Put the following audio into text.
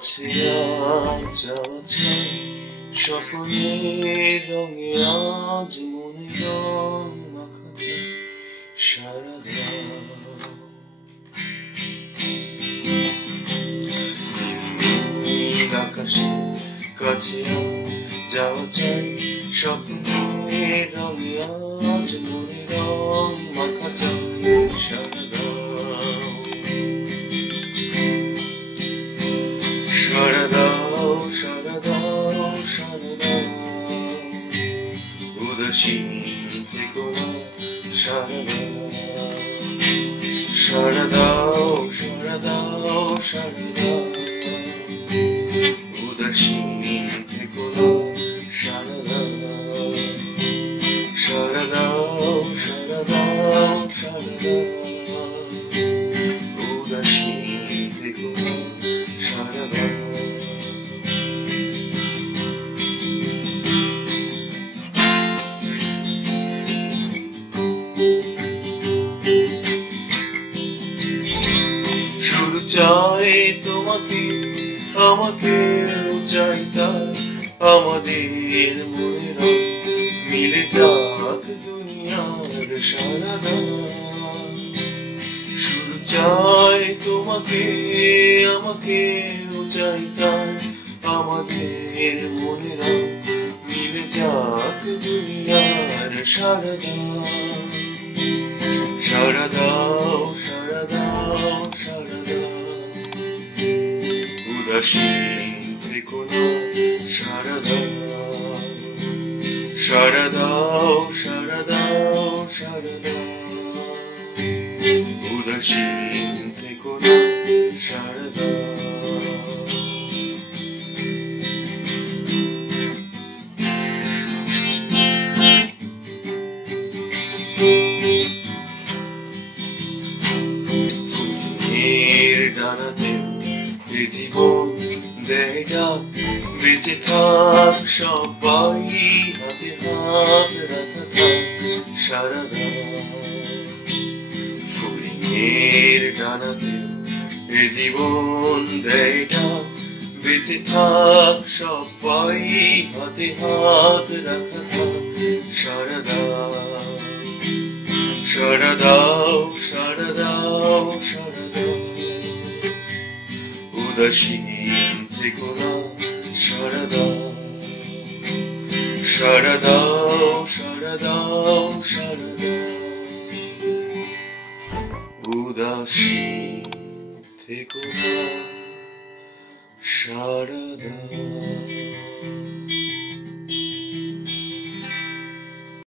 কাছে যাওয়া চাই স্বপ্নের রঙে আজ মনে রং মাখা চাই সারা নীল আকাশে কাছে যাওয়া চাই স্বপ্নের রঙে আজ মনে রং মাখা চাই সারা উদাসীন থেকো না সারা দাও উদাসীন থেকো না সারা দাও উদাসীন থেকো না সারা দাও চাই তোমাকে আমাকেও চাই তাই আমাদের মনেরা মিলে যাক দুনিয়ার সারা দান শুরু চাই তোমাকে আমাকেও চাই তাই আমাদের মনেরা মিলে যাক দুনিয়ার সারা দান সারা দাও উদাসীন থেকো না সারা দাও উদাসীন থেকো না সারা ফুলের ডানাতে এ জীবন দেয় ডাক বেঁচে থাক সবাই হাতে হাত রাখা থাক সারা ফুলের ডানাতে এ জীবন দেয় ডাক বেঁচে থাক সবাই হাতে হাত রাখা থাক সারা দাও উদাসীন থেকো না সারা দাও উদাসীন থেকো না সারা দাও।